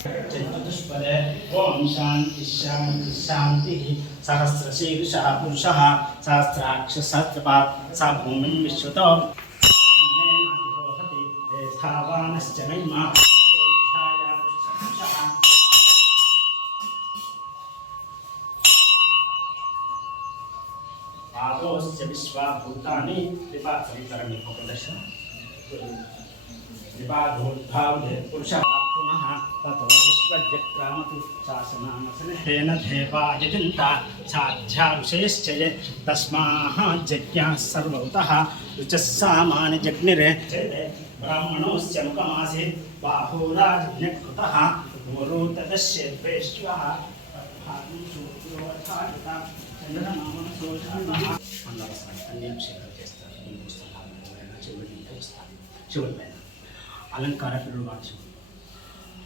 స్వస్తినో బృహస్పతిర్దదాతు ఓం శాంతి శాంతి శాంతి చతుష్పదే ఓం శాంతి శాంతి శాంతి సహస్రశీర్ష పురుష సహస్రాక్ష సహస్రపాత్ సా భూమిం విశ్వతో ధావానశ్చ మహిమా పాదోశ్చ విశ్వాభూతాని విపాసరితరణి ఒక దశ విపాదోద్భావే పురుష పునః తతో విశ్వజక్రామతు శాసనామసనేన దేవా యజంత సాధ్యారుషయశ్చ యే తస్మాః జజ్ఞాः సర్వౌతः రుచः సామాని జగ్నిరే బ్రాహ్మణోశ్చ ముఖమాసే బాహోరాజ్ఞకృతः గురు తదశ్యేద్వేష్వः శివుడి పైన అలంకార పిల్లలు వాడు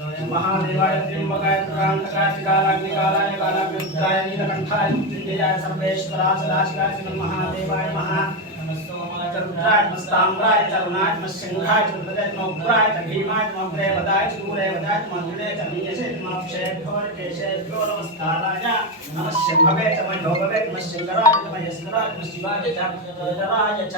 महादेवाय त्र्यंबकाय कांतकाय कालाग्निकालाय कालाग्निकाय नीलकंठाय सर्वेश्वराय सदाशिवाय श्रीमन्महादेवाय महा च रुद्राय च स्ताम्राय च अरुणाय च सिंहाय च रुद्राय च उग्राय च भीमाय च मग्रेवदाय च दूरेवदाय च मन्दिरे च नीयसे च माक्षेभ्यो केशेभ्यो नमस्काराय नमः शिवभवे च मयोभवे नमः शंकराय च महेश्वराय नमः शिवाय च रुद्राय च।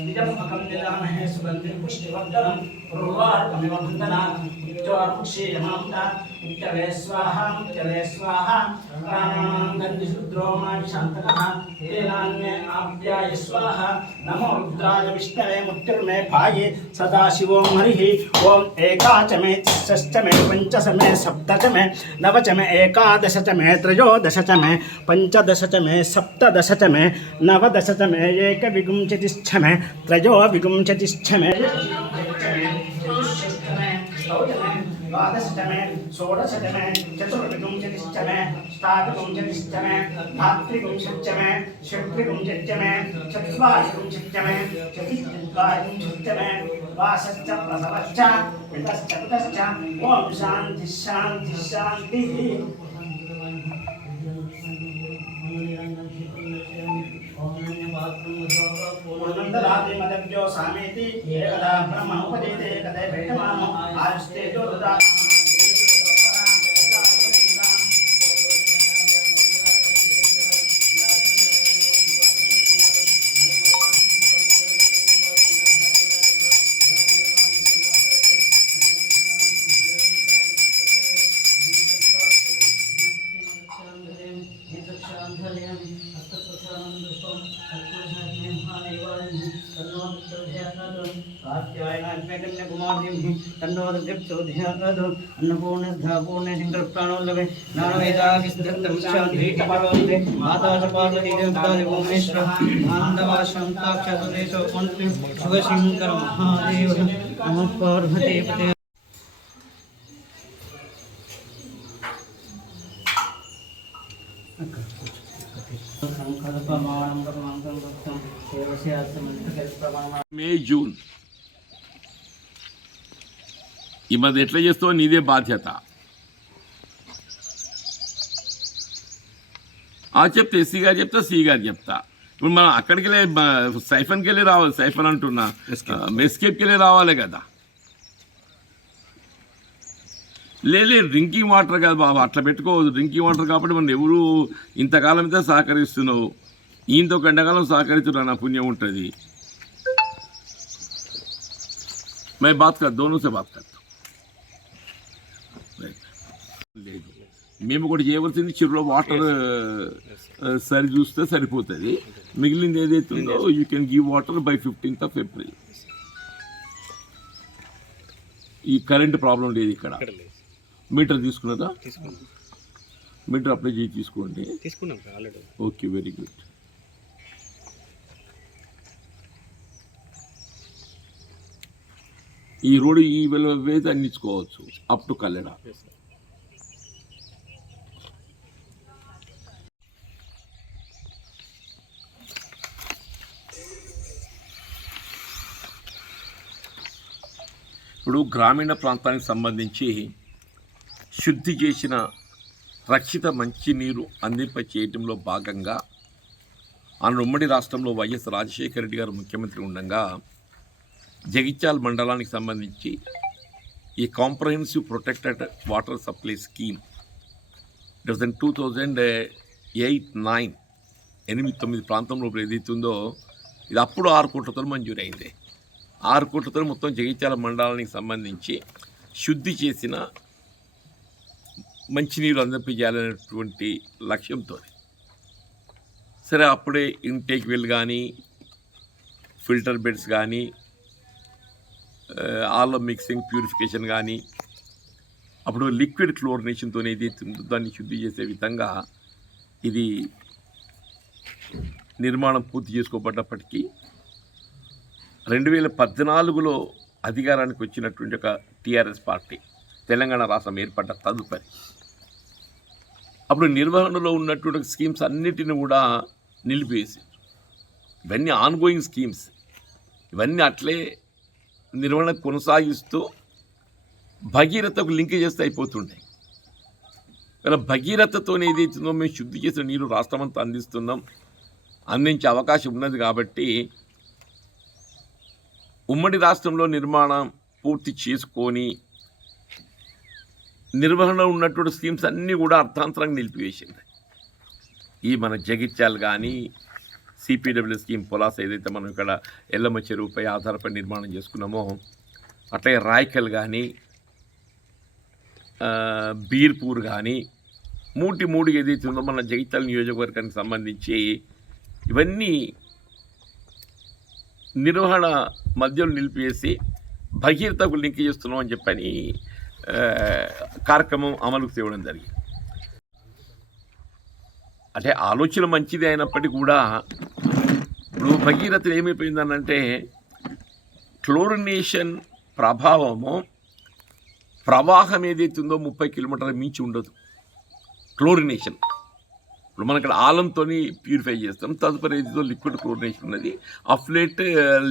निजम् अकं निदामहे सुगन्धिं पुष्टिवर्धनं रुद्रार्पमिव वन्दनात् नित्योर्मुक्षीयमाम्ना नित्यवे स्वाहा नित्यवे स्वाहा। प्राणानां गन्धिशुद्रो मा शान्तकः तेनान्ये आप्याय स्वाहा। नमो रुद्राय विष्णवे मुक्तिर्मे भाये सदाशिवो हरिः ॐ एकाचमे षष्टमे पञ्चसमे सप्तचमे, नवचमे, एकादशचमे, त्रयोदशचमे, पञ्चदशचमे, सप्तदशचमे, नवदशचमे एकविगुंशतिष्ठमे त्रयोविगुंशतिष्ठमे ద్వాదశమే షోడశమే నవదశ చ మే ఏకవిగుంశతిశ్చ మే త్రయో విగుంశతిశ్చ వాసశ్చ ప్రసవశ్చ పితశ్చ పితశ్చ ఓం శాంతి శాంతి శాంతి పూర్ణందరాతి మదభ్యో సామేతి ఏకదా బ్రహ్మ ఉపజేతే ఏకదే భేటమానో तन्नोदृप्सोध्यादो अन्नपूर्णस्धा पूर्णेशङ्करप्राणोल्लभे नानवेदाकिस्तन्तमुच्चान्धीटपरोदे माताशपार्वतीदेवतादिभुवनेश्वर भान्दवाशन्ताक्षसदेशो पुण्यं शिवशङ्करमहादेवः नमः पार्वतीपते मई जून ఈ మధ్య ఎట్లా చేస్తావు నీదే బాధ్యత ఆ చెప్తే ఎస్సీ గారు చెప్తా సి గారు చెప్తా ఇప్పుడు మనం అక్కడికి వెళ్ళి మ- సైఫన్కి వెళ్ళి రావాలి సైఫన్ అంటున్నా మెస్కేప్కి వెళ్ళి రావాలి కదా లేదు డ్రింకింగ్ వాటర్ కాదు బాబు అట్లా పెట్టుకోవద్దు డ్రింకింగ్ వాటర్ కాబట్టి మనం ఎవరు ఇంతకాలం అయితే సహకరిస్తున్నావు ఈయనతో ఒక ఎండాకాలం సహకరిస్తున్నా నా పుణ్యం ఉంటుంది मैं बात कर दोनों से बात करता మేము కూడా చేయవలసింది చెరువులో వాటర్ సరి చూస్తే సరిపోతుంది. మిగిలింది ఏదైతే ఉందో you can give water by fifteenth of April ఈ కరెంట్ ప్రాబ్లం లేదు ఇక్కడ. మీటర్ తీసుకున్నదా? తీసుకున్నాం. మీటర్ అప్లై చేసి తీసుకోండి. ఓకే వెరీ గుడ్ ఈ రోడ్డు ఈ వెల వేసి అందించుకోవచ్చు అప్ టు కల్లెడ ఇప్పుడు గ్రామీణ ప్రాంతానికి సంబంధించి శుద్ధి చేసిన రక్షిత మంచినీరు అందింప చేయటంలో భాగంగా ఆయన ఉమ్మడి రాష్ట్రంలో వైఎస్ రాజశేఖర రెడ్డి గారు ముఖ్యమంత్రి ఉండగా జగిత్యాల మండలానికి సంబంధించి ఈ comprehensive protected water supply scheme it two thousand eight nine ఎనిమిది తొమ్మిది ప్రాంతంలో ఇప్పుడు ఏదైతే ఉందో ఇది అప్పుడు ఆరు కోట్లతో మంజూరైంది. ఆరు కోట్లతో మొత్తం జగిత్యాల మండలానికి సంబంధించి శుద్ధి చేసిన మంచినీరు అందపించాలనేటువంటి లక్ష్యంతో. సరే అప్పుడే ఇంటేక్ వెల్ కానీ ఫిల్టర్ బెడ్స్ కానీ ఆల్ మిక్సింగ్ ప్యూరిఫికేషన్ కానీ అప్పుడు లిక్విడ్ క్లోరినేషన్తో ఏదైతే దాన్ని శుద్ధి చేసే విధంగా ఇది నిర్మాణం పూర్తి చేసుకోబడ్డప్పటికీ రెండు వేల పద్నాలుగులో అధికారానికి వచ్చినటువంటి ఒక టీఆర్ఎస్ పార్టీ తెలంగాణ రాష్ట్రం ఏర్పడ్డ తదుపరి. అప్పుడు నిర్వహణలో ఉన్నటువంటి స్కీమ్స్ అన్నిటిని కూడా నిలిపివేసి ఇవన్నీ ఆన్గోయింగ్ స్కీమ్స్ ఇవన్నీ అట్లే నిర్వహణ కొనసాగిస్తూ భగీరథకు లింక్ చేస్తే అయిపోతుంటాయి. ఇలా భగీరథతోనే ఏదైతుందో మేము శుద్ధి చేసిన నీరు రాష్ట్రమంతా అందిస్తున్నాం. అందించే అవకాశం ఉన్నది కాబట్టి ఉమ్మడి రాష్ట్రంలో నిర్మాణం పూర్తి చేసుకొని నిర్వహణలో ఉన్నటువంటి స్కీమ్స్ అన్నీ కూడా అర్థాంతరంగా నిలిపివేసింది. ఈ మన జగిత్యాలు కానీ సిపిడబ్ల్యూ స్కీమ్ పొలాస్ ఏదైతే మనం ఇక్కడ ఎల్లమ్మ చెరువుపై ఆధారపడి నిర్మాణం చేసుకున్నామో అట్లే రాయకల్ కానీ బీర్పూర్ కానీ మూటి మూడు ఏదైతే ఉందో మన జగిత్యాల నియోజకవర్గానికి సంబంధించి ఇవన్నీ నిర్వహణ మధ్యలో నిలిపివేసి భగీరథకు లింక్ చేస్తున్నాం అని చెప్పని కార్యక్రమం అమలుకు తేవడం జరిగింది. అంటే ఆలోచన మంచిది అయినప్పటికీ కూడా ఇప్పుడు భగీరథ ఏమైపోయిందనంటే క్లోరినేషన్ ప్రభావము ప్రవాహం ఏదైతే ఉందో ముప్పై కిలోమీటర్ల మించి ఉండదు. క్లోరినేషన్. ఇప్పుడు మనం ఇక్కడ ఆలంతో ప్యూరిఫై చేస్తాం. తదుపరి ఏదో లిక్విడ్ క్లోరినేషన్ ఉన్నది. అఫ్లేట్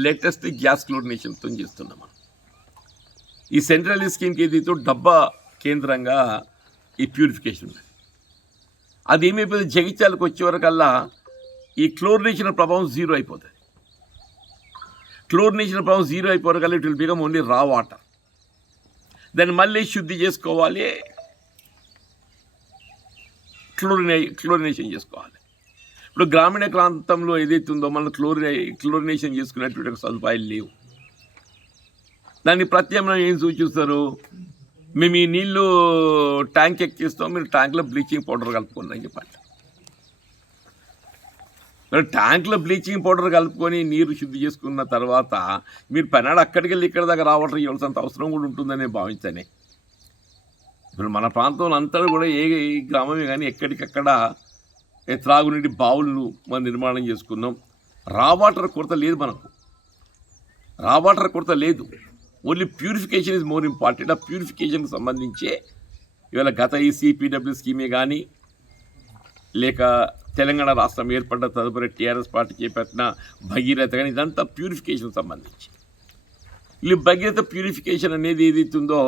లేటెస్ట్ గ్యాస్ క్లోరినేషన్తో చేస్తున్నాం మనం. ఈ సెంట్రల్ స్కీమ్కి ఏదైతే డబ్బా కేంద్రంగా ఈ ప్యూరిఫికేషన్ ఉన్నది. అది ఏమైపోతుంది జగిత్యాలకు వచ్చే వరకల్లా ఈ క్లోరినేషన్ ప్రభావం జీరో అయిపోతుంది. క్లోరినేషన్ ప్రభావం zero అయిపోవరకల్లా it will become only raw water. దాన్ని మళ్ళీ శుద్ధి చేసుకోవాలి. క్లోరినే క్లోరినేషన్ చేసుకోవాలి. ఇప్పుడు గ్రామీణ ప్రాంతంలో ఏదైతే ఉందో మన క్లోరినే క్లోరినేషన్ చేసుకునేటువంటి సదుపాయాలు లేవు. దాన్ని ప్రత్యామ్నాయం ఏం సూచిస్తారు? మేము ఈ నీళ్ళు ట్యాంక్ ఎక్కిస్తాం మీరు ట్యాంక్లో బ్లీచింగ్ పౌడర్ కలుపుకోండి అని చెప్పండి మరి ట్యాంక్లో బ్లీచింగ్ పౌడర్ కలుపుకొని నీరు శుద్ధి చేసుకున్న తర్వాత మీరు పెనాడు అక్కడికి వెళ్ళి ఇక్కడ దాకా రావటం ఇవ్వాల్సినంత అవసరం కూడా ఉంటుందని నేను భావించాను. ఇప్పుడు మన ప్రాంతంలో అంతా కూడా ఏ గ్రామమే కానీ ఎక్కడికక్కడ త్రాగునీటి బావులను మనం నిర్మాణం చేసుకున్నాం. రా వాటర్ కొరత లేదు మనకు. రా వాటర్ కొరత లేదు. Only purification is more important ఆ ప్యూరిఫికేషన్కి సంబంధించే ఇవాళ గత ఈ సిపిడబ్ల్యూ స్కీమే కానీ లేక తెలంగాణ రాష్ట్రం ఏర్పడ్డ తదుపరి టీఆర్ఎస్ పార్టీ చేపట్టిన భగీరథ కానీ ఇదంతా ప్యూరిఫికేషన్ సంబంధించి. వీళ్ళు భగీరథ ప్యూరిఫికేషన్ అనేది ఏదైతుందో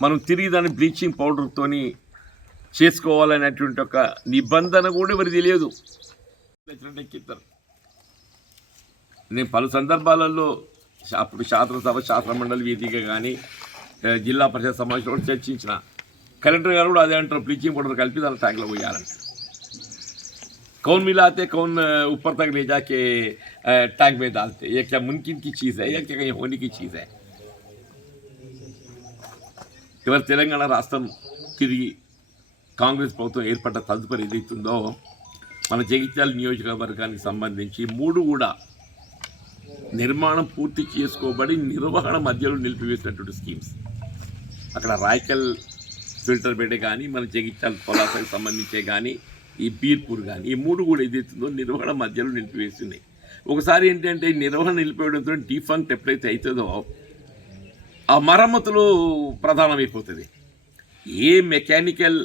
మనం తిరిగి దాన్ని బ్లీచింగ్ పౌడర్తోని చేసుకోవాలనేటువంటి ఒక నిబంధన కూడా ఎవరికి తెలియదు ఎక్కిస్తారు నేను పలు సందర్భాలలో శా- అప్పుడు శాసనసభ శాసన మండలి వేదిక కానీ ఆ, జిల్లా పరిషత్ సమావేశంలో కూడా చర్చించిన కలెక్టర్ గారు కూడా అదే అంటారు బ్లీచింగ్ పౌడర్ కలిపి దాని ట్యాంక్లో పోయాలంటారు कौन मिलाते कौन अ, ऊपर तक ले जाके अ, टैंक में डालते ये क्या मुमकिन की चीज़ है या क्या कहीं होने की चीज़ है ఇవాళ తెలంగాణ రాష్ట్రం తిరిగి కాంగ్రెస్ ప్రభుత్వం ఏర్పడ్డ తదుపరి ఏదైతుందో మన జగిత్యాల నియోజకవర్గానికి సంబంధించి మూడు కూడా నిర్మాణం పూర్తి చేసుకోబడి నిర్వహణ మధ్యలో నిలిపివేసినటువంటి స్కీమ్స్. అక్కడ రాయకల్ ఫిల్టర్ బెడ్ కానీ మన జగిత్యాల పొలాసకు సంబంధించే కానీ ఈ బీర్పూర్ కానీ ఈ మూడు కూడా ఏదైతుందో నిర్వహణ మధ్యలో నిలిపివేస్తున్నాయి. ఒకసారి ఏంటంటే నిర్వహణ నిలిపివేయడంతో డిఫంక్ట్ ఎప్పుడైతే అవుతుందో ఆ మరమ్మతులు ప్రధానమైపోతుంది ఏ మెకానికల్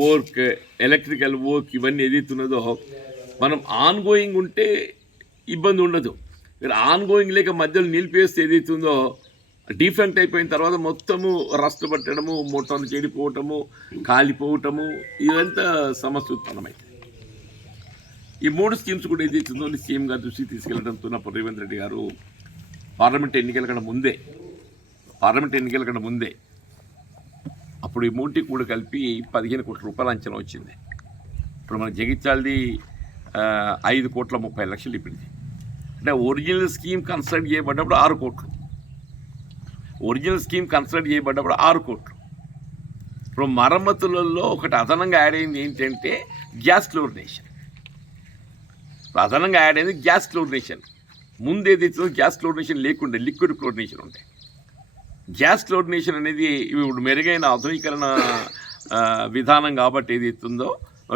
వర్క్ ఎలక్ట్రికల్ వర్క్ ఇవన్నీ ఏదైతున్నదో మనం ఆన్గోయింగ్ ఉంటే ఇబ్బంది ఉండదు. ఆన్గోయింగ్ లేక మధ్యలో నిలిపేస్తే ఏదైతుందో డిఫెక్ట్ అయిపోయిన తర్వాత మొత్తము రస్ట్ పట్టడము మోటార్లు చెడిపోవటము కాలిపోవటము ఇదంతా సమస్య ఉత్పన్నమైంది ఈ మూడు స్కీమ్స్ కూడా ఏదైతుందో సీఎం గారి దృష్టికి తీసుకెళ్ళడంతో రేవంత్ రెడ్డి గారు పార్లమెంట్ ఎన్నికల కన్నా ముందే పార్లమెంట్ ఎన్నికల కన్నా ముందే అప్పుడు ఈ మూటి కూడా కలిపి పదిహేను కోట్ల రూపాయల అంచనా వచ్చింది. ఇప్పుడు మన జగిత్యాలది ఐదు కోట్ల ముప్పై లక్షలు ఇప్పింది. అంటే ఒరిజినల్ స్కీమ్ కన్సల్ట్ చేయబడ్డప్పుడు ఆరు కోట్లు. ఒరిజినల్ స్కీమ్ కన్సల్ట్ చేయబడ్డప్పుడు ఆరు కోట్లు. ఇప్పుడు మరమ్మతులలో ఒకటి అదనంగా యాడ్ అయింది ఏంటంటే గ్యాస్ క్లోరినేషన్. అదనంగా యాడ్ అయింది గ్యాస్ క్లోరినేషన్. ముందు ఏదైతే గ్యాస్ క్లోరినేషన్ లేకుండా లిక్విడ్ క్లోరినేషన్ ఉంటాయి గ్యాస్ క్లోరినేషన్ అనేది ఇప్పుడు మెరుగైన ఆధునీకరణ విధానం కాబట్టి ఏది ఇస్తుందో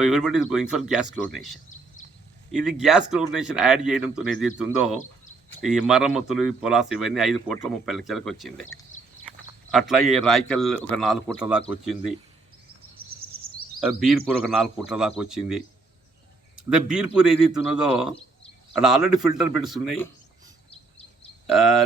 ఎవరిబడి ఇది గోయింగ్ ఫర్ గ్యాస్ క్లోరినేషన్ ఇది గ్యాస్ క్లోరినేషన్ యాడ్ చేయడంతో ఏది ఇస్తుందో ఈ మరమ్మతులు ఈ పొలాస్ ఇవన్నీ ఐదు కోట్ల ముప్పై లక్షలకు వచ్చింది. అట్లాగే రాయకల్ ఒక నాలుగు కోట్ల దాకా వచ్చింది. బీర్పూర్ ఒక నాలుగు కోట్ల దాకా వచ్చింది. అదే బీర్పూర్ ఏదైతే ఉన్నదో అక్కడ ఆల్రెడీ ఫిల్టర్ బెడ్స్ ఉన్నాయి.